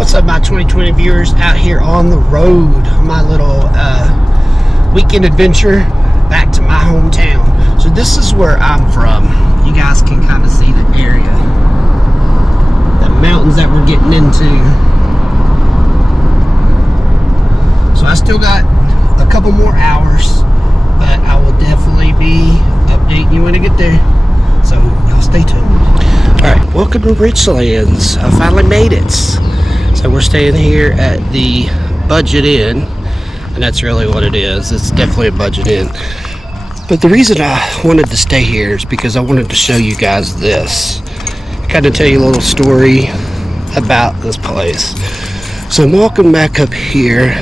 What's up, my 2020 viewers out here on the road? My little weekend adventure back to my hometown. So this is where I'm from. You guys can kind of see the area, the mountains that we're getting into. So I still got a couple more hours, but I will definitely be updating you when I get there. So y'all stay tuned. Alright, welcome to Richlands. I finally made it. So we're staying here at the Budget Inn, and that's really what it is. It's definitely a budget inn. But the reason I wanted to stay here is because I wanted to show you guys this. Kind of tell you a little story about this place. So I'm walking back up here.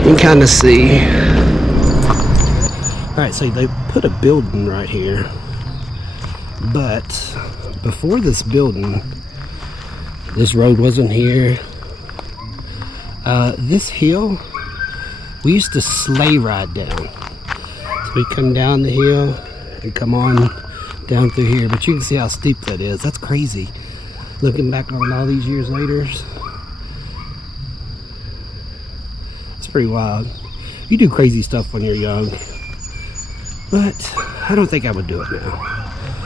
You can kind of see. Alright, so they put a building right here. But before this building, this road wasn't here. This hill, we used to sleigh ride down. So we come down the hill and come on down through here. But you can see how steep that is. That's crazy. Looking back on all these years later, it's pretty wild. You do crazy stuff when you're young, but I don't think I would do it now.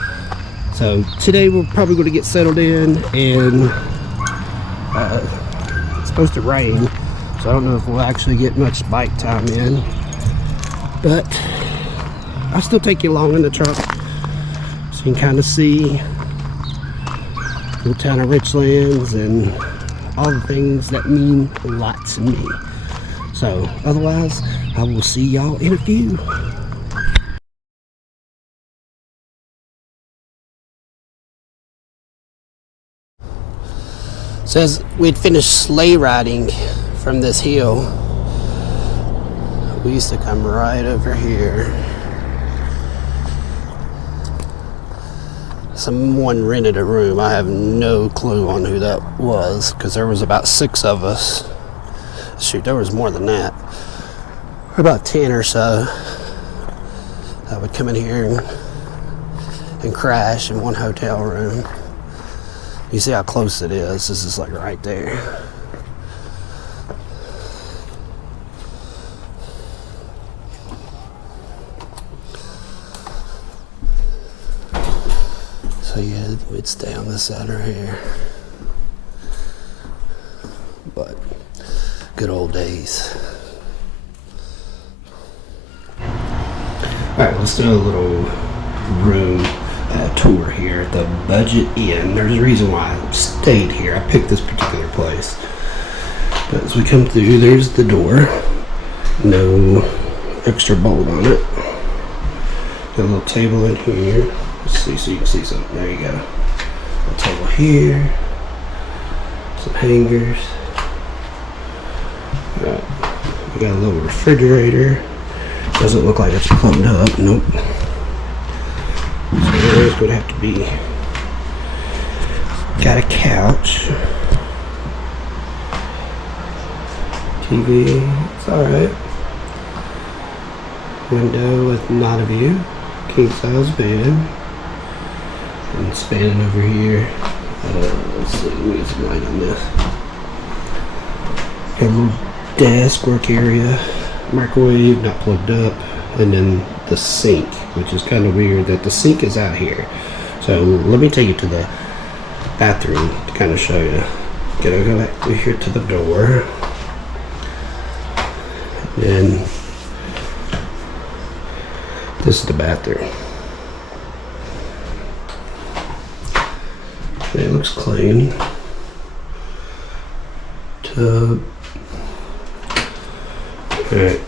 So today we're probably going to get settled in, and it's supposed to rain, so I don't know if we'll actually get much bike time in, but I'll still take you along in the truck so you can kind of see the town of Richlands and all the things that mean a lot to me. So otherwise, I will see y'all in a few. Says we'd finished sleigh riding from this hill. We used to come right over here. Someone rented a room. I have no clue on who that was, because there was about 6 of us. Shoot, there was more than that. About 10 or so that would come in here and crash in one hotel room. You see how close it is. This is like right there. So yeah, we'd stay on this side right here. But good old days. Alright, let's do a little room tour here at the Budget Inn. There's a reason why I stayed here. I picked this particular place. But as we come through, there's the door. No extra bolt on it. Got a little table in here. Let's see so you can see something. There you go. A table here. Some hangers. Alright. We got a little refrigerator. Doesn't look like it's plumbed up. Nope. So there's going to have to be, got a couch, TV, it's alright, window with not a view, king size bed, and spanning over here. Let's see, let me get some light on this. Got a little desk, work area, microwave not plugged up, and then the sink, which is kind of weird that the sink is out here. So let me take you to the bathroom to kind of show you. Gonna go back through here to the door, and this is the bathroom. It looks clean. Tub. Alright,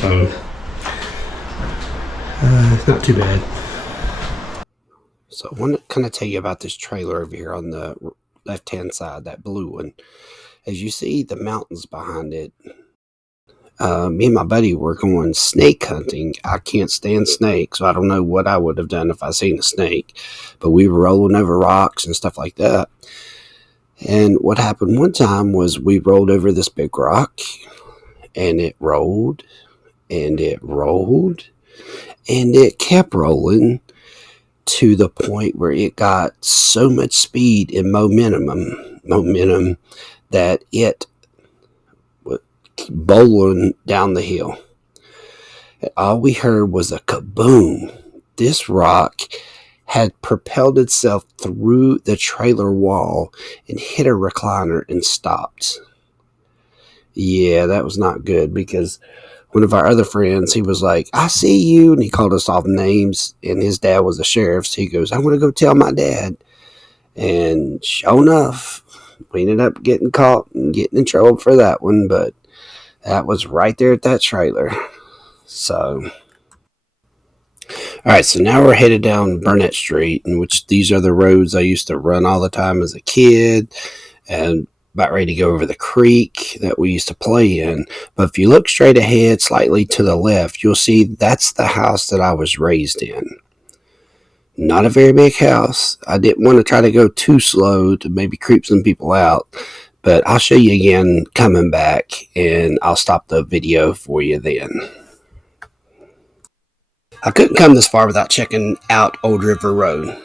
so it's not too bad. So I want to kind of tell you about this trailer over here on the left hand side, that blue one. As you see the mountains behind it, me and my buddy were going snake hunting. I can't stand snakes, so I don't know what I would have done if I seen a snake, but we were rolling over rocks and stuff like that. And what happened one time was we rolled over this big rock, and it rolled, and it rolled, and it kept rolling, to the point where it got so much speed and momentum that it was bowling down the hill. And all we heard was a kaboom. This rock had propelled itself through the trailer wall and hit a recliner and stopped. Yeah, that was not good, because one of our other friends, he was like, "I see you," and he called us off names, and his dad was a sheriff, so he goes, "I'm going to go tell my dad." And sure enough, we ended up getting caught and getting in trouble for that one, but that was right there at that trailer. So, all right, so now we're headed down Burnett Street, in which these are the roads I used to run all the time as a kid, and about ready to go over the creek that we used to play in. But if you look straight ahead, slightly to the left, you'll see that's the house that I was raised in. Not a very big house. I didn't want to try to go too slow to maybe creep some people out, but I'll show you again coming back, and I'll stop the video for you then. I couldn't come this far without checking out Old River Road.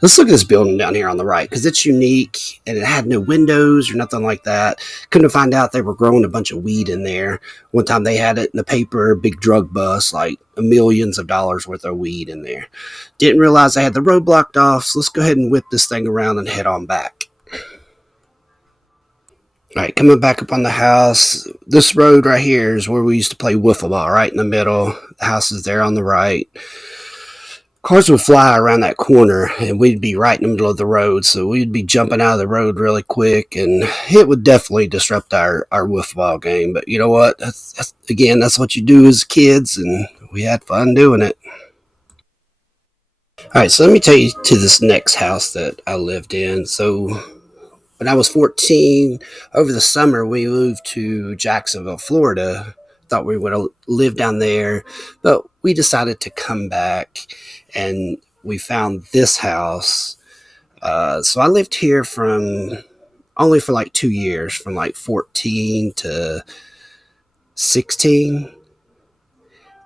Let's look at this building down here on the right, because it's unique, and it had no windows or nothing like that. Couldn't find out they were growing a bunch of weed in there. One time they had it in the paper, big drug bust, like millions of dollars worth of weed in there. Didn't realize they had the road blocked off, so let's go ahead and whip this thing around and head on back. All right, coming back up on the house, this road right here is where we used to play wiffle ball, right in the middle. The house is there on the right. Cars would fly around that corner, and we'd be right in the middle of the road, so we'd be jumping out of the road really quick, and it would definitely disrupt our wiffle ball game. But you know what? That's what you do as kids, and we had fun doing it. All right, so let me take you to this next house that I lived in. So when I was 14, over the summer, we moved to Jacksonville, Florida. Thought we would live down there, but we decided to come back, and we found this house. So I lived here only for like 2 years, from like 14 to 16.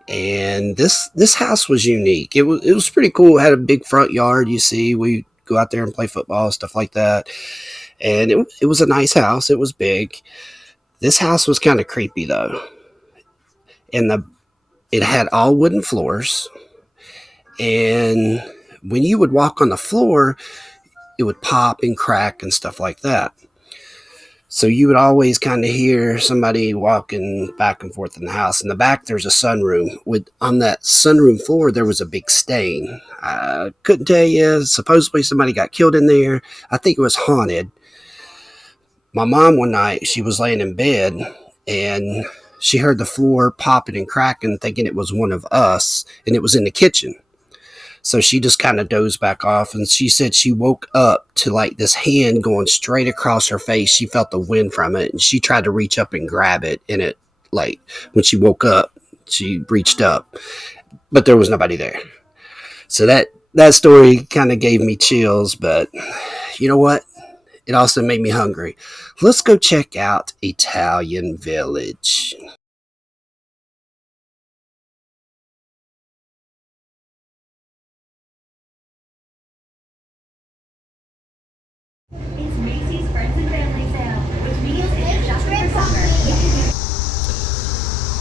And this house was unique. It was pretty cool. It had a big front yard. You see, we go out there and play football, stuff like that. And it was a nice house. It was big. This house was kind of creepy though. And it had all wooden floors. And when you would walk on the floor, it would pop and crack and stuff like that. So you would always kind of hear somebody walking back and forth in the house. In the back, there's a sunroom. On that sunroom floor, there was a big stain. I couldn't tell you. Supposedly somebody got killed in there. I think it was haunted. My mom, one night, she was laying in bed, and she heard the floor popping and cracking, thinking it was one of us, and it was in the kitchen. So she just kind of dozed back off, and she said she woke up to like this hand going straight across her face. She felt the wind from it, and she tried to reach up and grab it, and it, like, when she woke up, she reached up, but there was nobody there. So that story kind of gave me chills, but you know what? It also made me hungry. Let's go check out Italian Village. It's Macy's Friends and Family Sale, which means it's shopping for summer.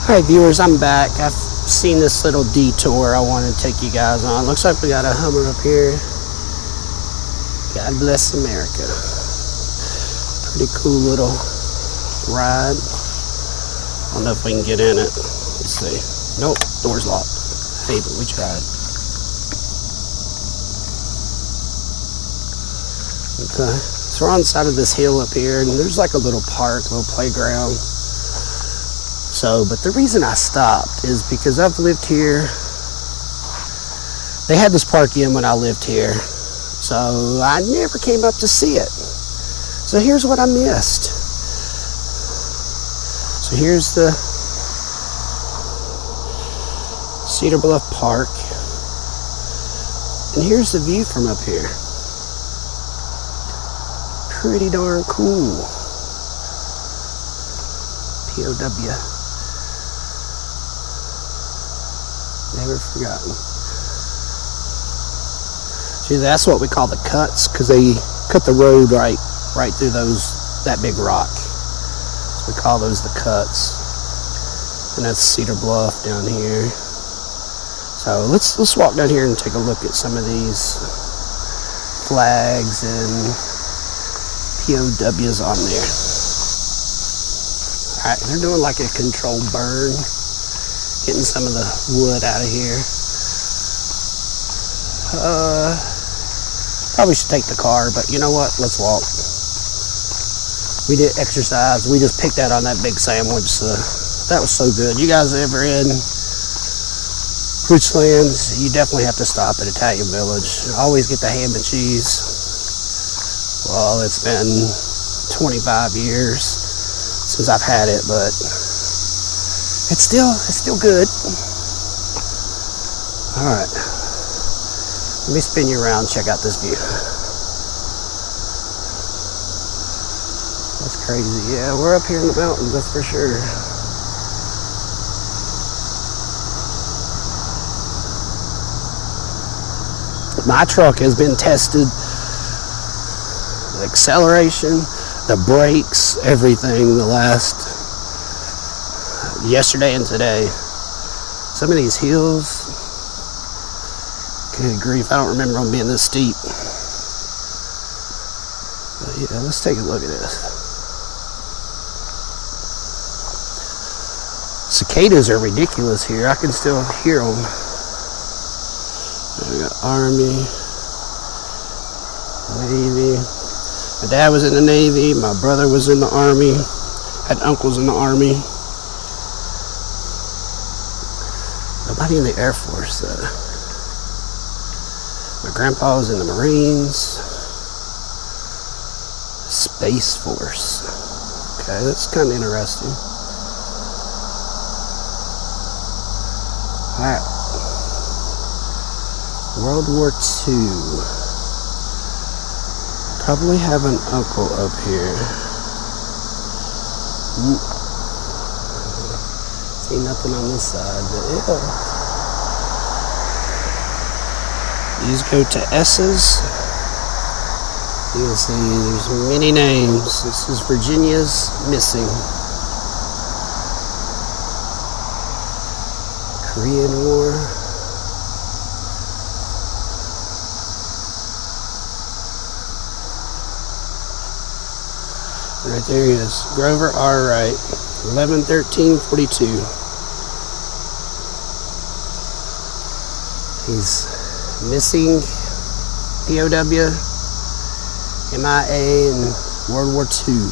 All right, viewers, I'm back. I've seen this little detour I want to take you guys on. Looks like we got a Hummer up here. God bless America. Pretty cool little ride. I don't know if we can get in it. Let's see. Nope, door's locked. Hey, but we tried. Okay, so we're on the side of this hill up here, and there's like a little park, a little playground. So, but the reason I stopped is because I've lived here. They had this park in when I lived here, so I never came up to see it. So here's what I missed. So here's the Cedar Bluff Park, and here's the view from up here. Pretty darn cool. POW. Never forgotten. See, that's what we call the cuts, because they cut the road right through that big rock. So we call those the cuts. And that's Cedar Bluff down here. So let's walk down here and take a look at some of these flags and POWs on there. All right, they're doing like a controlled burn, getting some of the wood out of here. Probably should take the car, but you know what? Let's walk. We did exercise. We just picked that on that big sandwich. That was so good. You guys ever in Richlands? You definitely have to stop at Italian Village. Always get the ham and cheese. Well, it's been 25 years since I've had it, but it's still good. All right. Let me spin you around, check out this view. That's crazy. Yeah, we're up here in the mountains, that's for sure. My truck has been tested. The acceleration, the brakes, everything the last yesterday and today. Some of these hills, good grief, I don't remember them being this steep. But yeah, let's take a look at this. Cicadas are ridiculous here. I can still hear them. We got Army, Navy. My dad was in the Navy. My brother was in the Army. Had uncles in the Army. Nobody in the Air Force. My grandpa was in the Marines. Space Force. Okay, that's kind of interesting. Alright. World War II. Probably have an uncle up here. See nothing on this side, but yeah. These go to S's. You'll see there's many names. This is Virginia's missing. Korean War. Right there he is. Grover R. Wright. 11/13/42. He's missing, POW, MIA in World War II.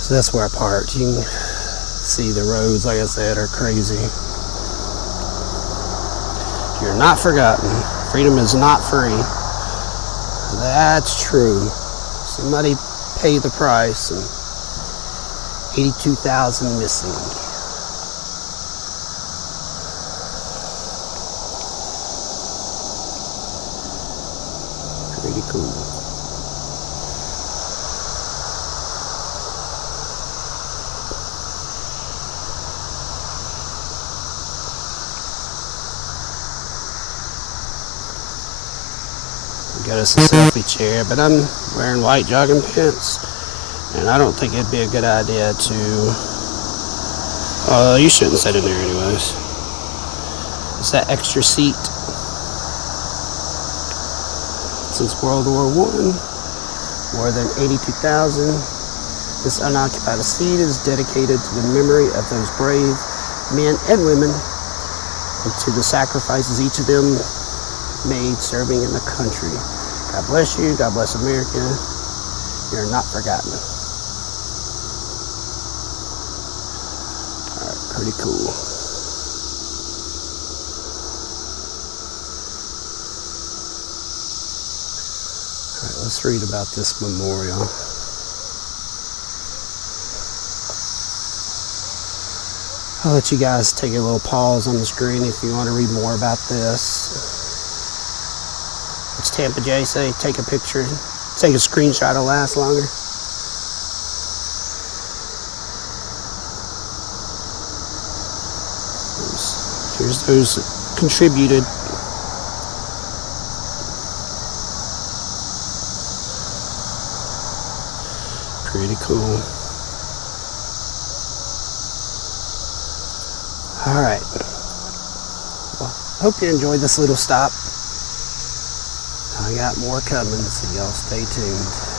So that's where I parked. You can see the roads, like I said, are crazy. You're not forgotten. Freedom is not free. That's true. Somebody paid the price, and 82,000 missing. Pretty cool. Got us a selfie chair, but I'm wearing white jogging pants, and I don't think it'd be a good idea to. You shouldn't sit in there anyways. It's that extra seat. Since World War I, more than 82,000. This unoccupied seat is dedicated to the memory of those brave men and women, and to the sacrifices each of them made serving in the country. God bless you. God bless America. You're not forgotten. All right, pretty cool. All right, let's read about this memorial. I'll let you guys take a little pause on the screen if you want to read more about this. What's Tampa J say? Take a picture. Take a screenshot, it'll last longer. Here's those that contributed. Pretty cool. All right. Well, hope you enjoyed this little stop. I got more coming, so y'all stay tuned.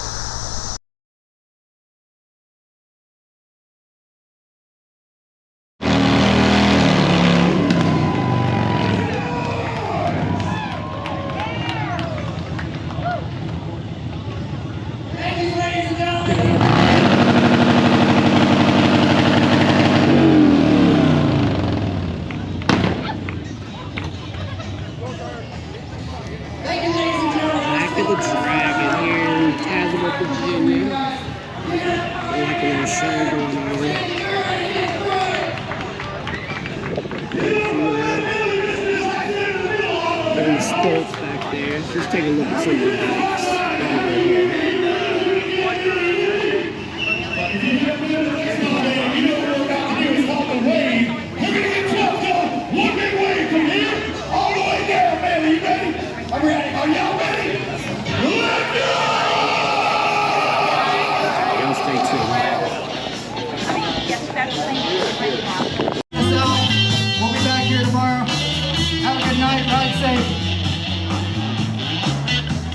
Back of the Dragon here in Tazewell, Virginia. Like a little show going on. Putting the sports back there. Just take a look at some of the bikes over here. Y'all stay tuned. We'll be back here tomorrow. Have a good night. Ride safe.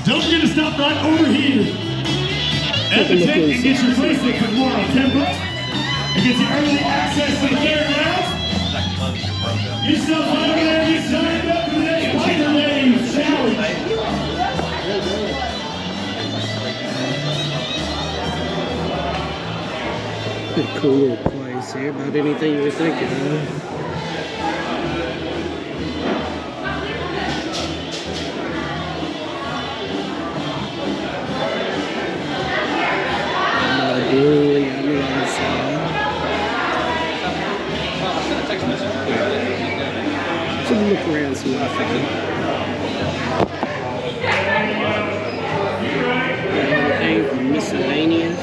Don't forget to stop right over here at the tent and get your bracelet for tomorrow. $10. And get you early access to the fairgrounds. You still find over there, you signed up for the next Biker Days challenge. Pretty cool little place here. About anything you were thinking of. Brewery on the other side. So look around, see what I think. Everything from miscellaneous.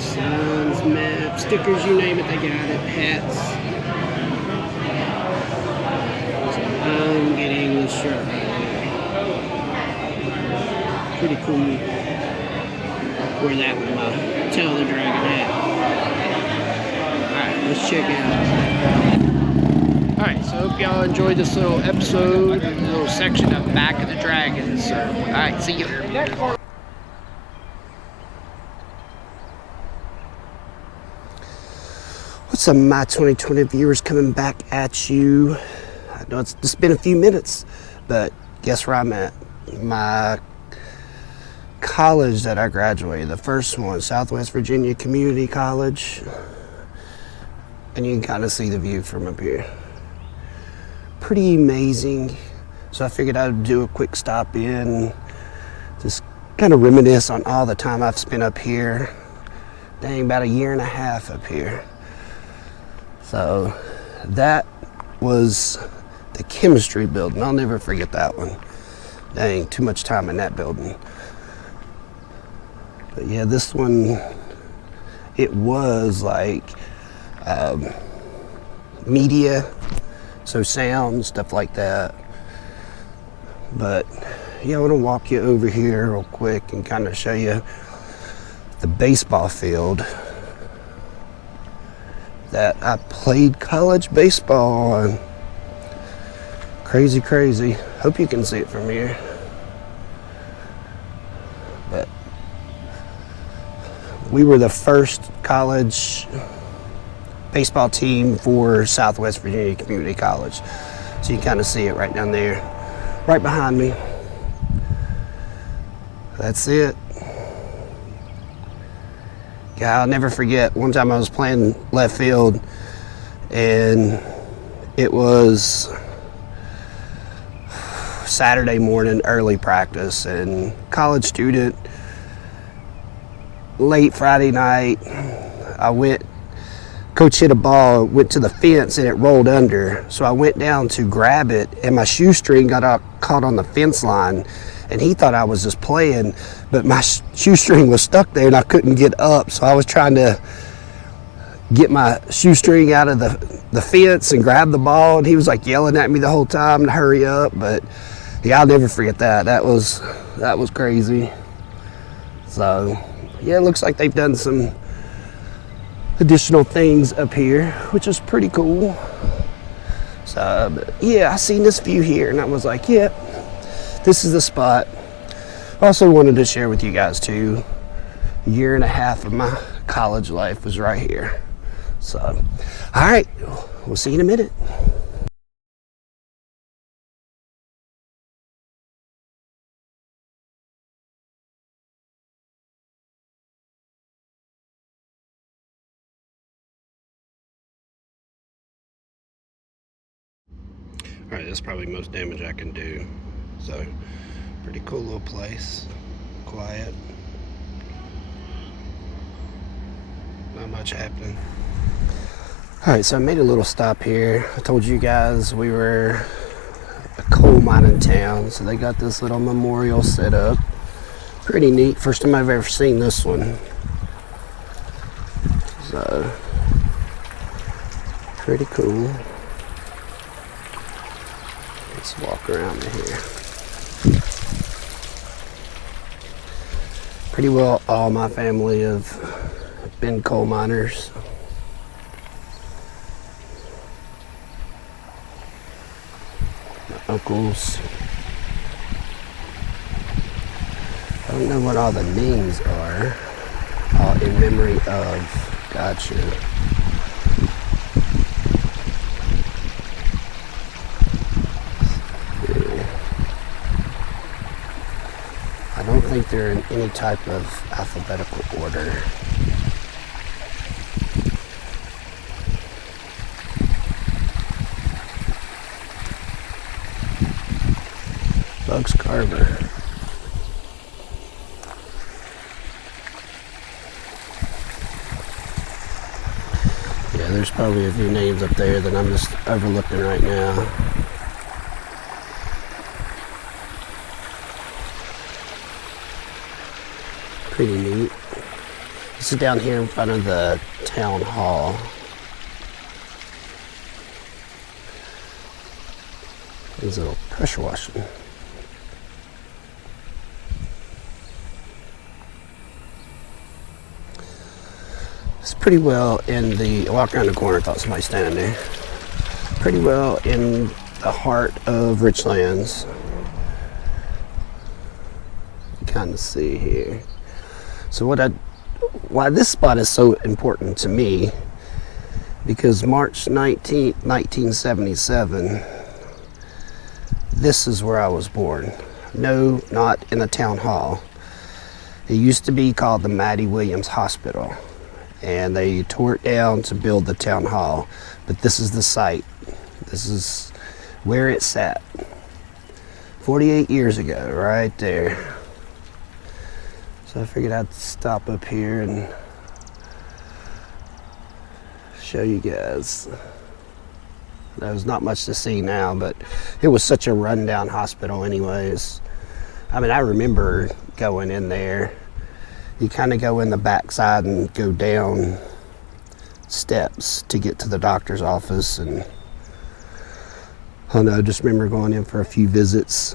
Signs, maps, stickers, you name it, they got it. Hats. So I'm getting English shirt. Pretty cool. Wear that with my Tail of the Dragon hat. Alright, let's check out. Alright, so hope y'all enjoyed this little episode, a little section of Back of the Dragons. So, alright, see you. What's up, my 2020 viewers, coming back at you. I know it's just been a few minutes, but guess where I'm at? My college that I graduated, the first one, Southwest Virginia Community College. And you can kind of see the view from up here. Pretty amazing. So I figured I'd do a quick stop in, just kind of reminisce on all the time I've spent up here. Dang, about 1.5 years up here. So that was the chemistry building. I'll never forget that one. Dang, too much time in that building. But yeah, this one, it was like media, so sound, stuff like that. But yeah, I want to walk you over here real quick and kind of show you the baseball field that I played college baseball on. Crazy, crazy. Hope you can see it from here. But we were the first college baseball team for Southwest Virginia Community College. So you can kind of see it right down there, right behind me. That's it. Yeah, I'll never forget, one time I was playing left field and it was Saturday morning early practice, and college student. Late Friday night, coach hit a ball, went to the fence, and it rolled under. So I went down to grab it, and my shoestring got caught on the fence line, and he thought I was just playing, but my shoestring was stuck there and I couldn't get up. So I was trying to get my shoestring out of the fence and grab the ball, and he was like yelling at me the whole time to hurry up. But yeah, I'll never forget that. That was crazy. So yeah, it looks like they've done some additional things up here, which is pretty cool. So yeah, I seen this view here and I was like, yeah, this is the spot. Also wanted to share with you guys too, a year and a half of my college life was right here. So, all right, we'll see you in a minute. All right, that's probably most damage I can do. So, pretty cool little place, quiet. Not much happening. All right, so I made a little stop here. I told you guys we were a coal mining town, so they got this little memorial set up. Pretty neat. First time I've ever seen this one. So, pretty cool. Let's walk around here. Pretty well all my family have been coal miners. My uncles. I don't know what all the names are. All in memory of. Gotcha. I don't think they're in any type of alphabetical order. Bugs Carver. Yeah, there's probably a few names up there that I'm just overlooking right now. Pretty neat. This is down here in front of the town hall. There's a little pressure washing. It's pretty well in the, I walked around the corner, thought somebody standing there. Pretty well in the heart of Richlands. You kind of see here. So why this spot is so important to me, because March 19th, 1977, this is where I was born. No, not in the town hall. It used to be called the Maddie Williams Hospital, and they tore it down to build the town hall. But this is the site. This is where it sat 48 years ago, right there. So I figured I'd stop up here and show you guys. There's not much to see now, but it was such a rundown hospital anyways. I mean, I remember going in there. You kind of go in the backside and go down steps to get to the doctor's office. And I don't know, I just remember going in for a few visits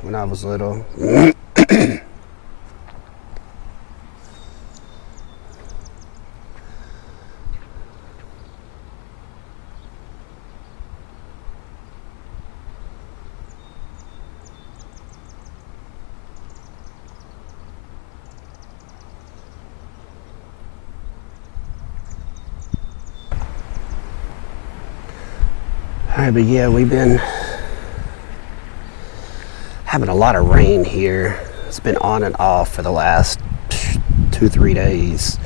when I was little. Alright, but yeah, we've been having a lot of rain here. It's been on and off for the last 2-3 days.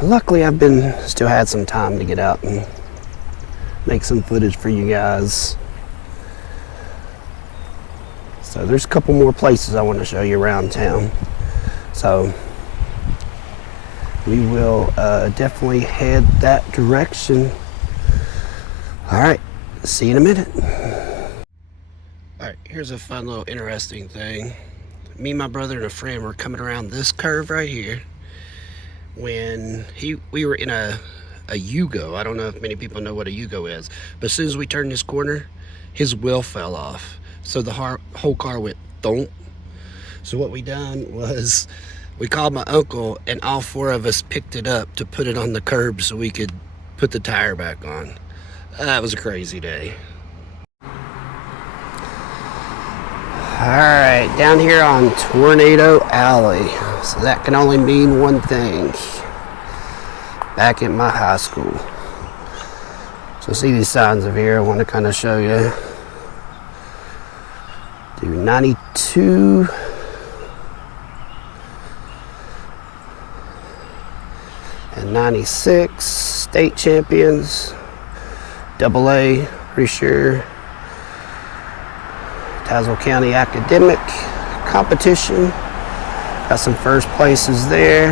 Luckily, I've still had some time to get out and make some footage for you guys. So there's a couple more places I want to show you around town. So we will definitely head that direction. All right, see you in a minute. All right, here's a fun little interesting thing. Me, my brother, and a friend were coming around this curve right here when we were in a Yugo. I don't know if many people know what a Yugo is, but as soon as we turned this corner, his wheel fell off. So the whole car went thump. So what we done was we called my uncle, and all four of us picked it up to put it on the curb so we could put the tire back on. That was a crazy day. Alright, down here on Tornado Alley. So that can only mean one thing. Back at my high school. So see these signs over here, I want to kind of show you. Do 92. And 96 state champions. AA, pretty sure. Tazewell County academic competition. Got some first places there.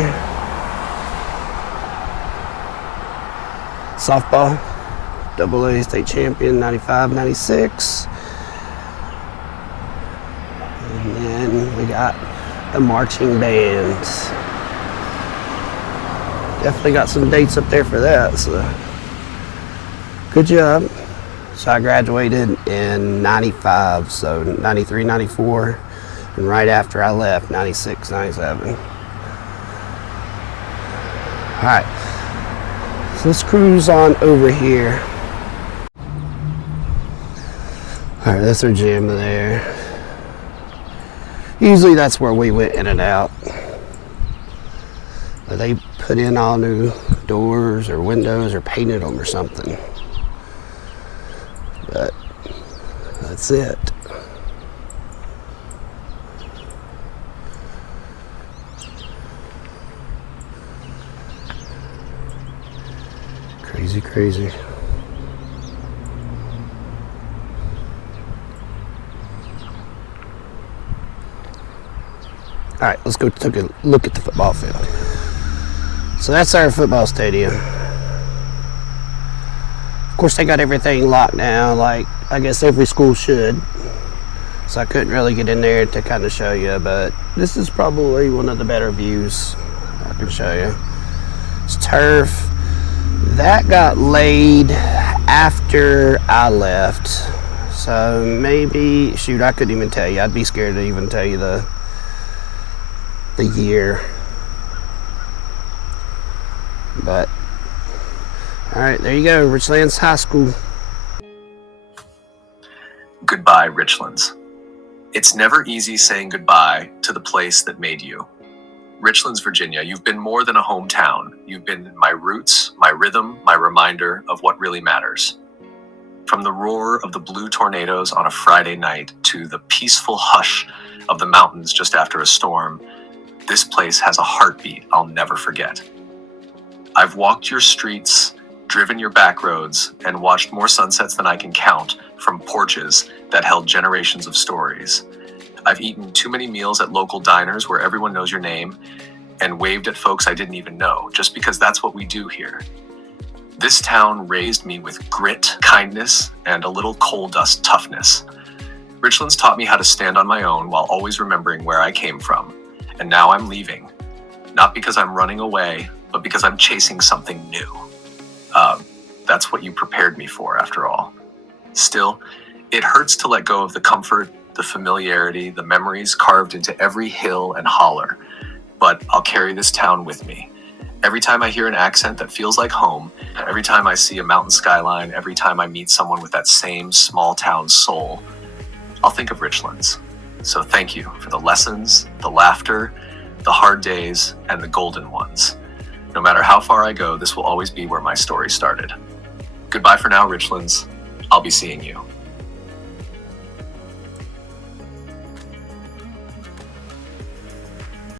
Softball, AA state champion, 95, 96. And then we got the marching bands. Definitely got some dates up there for that, so good job. So I graduated in 95, so 93, 94, and right after I left, 96, 97. All right, so let's cruise on over here. All right, that's our gym there. Usually that's where we went in and out. But they put in all new doors or windows or painted them or something. But that's it. Crazy, crazy. All right, let's go take a look at the football field. So that's our football stadium. Of course, they got everything locked down, like I guess every school should. So I couldn't really get in there to kind of show you, but this is probably one of the better views I can show you. It's turf. That got laid after I left. So maybe, shoot, I couldn't even tell you. I'd be scared to even tell you the year. But all right, there you go, Richlands High School. Goodbye, Richlands. It's never easy saying goodbye to the place that made you. Richlands, Virginia, you've been more than a hometown. You've been my roots, my rhythm, my reminder of what really matters. From the roar of the blue tornadoes on a Friday night to the peaceful hush of the mountains just after a storm, this place has a heartbeat I'll never forget. I've walked your streets, driven your back roads, and watched more sunsets than I can count from porches that held generations of stories. I've eaten too many meals at local diners where everyone knows your name and waved at folks I didn't even know, just because that's what we do here. This town raised me with grit, kindness, and a little coal dust toughness. Richlands taught me how to stand on my own while always remembering where I came from. And now I'm leaving. Not because I'm running away, but because I'm chasing something new. That's what you prepared me for, after all. Still, it hurts to let go of the comfort, the familiarity, the memories carved into every hill and holler. But I'll carry this town with me. Every time I hear an accent that feels like home, every time I see a mountain skyline, every time I meet someone with that same small town soul, I'll think of Richlands. So thank you for the lessons, the laughter, the hard days, and the golden ones. No matter how far I go, this will always be where my story started. Goodbye for now, Richlands. I'll be seeing you.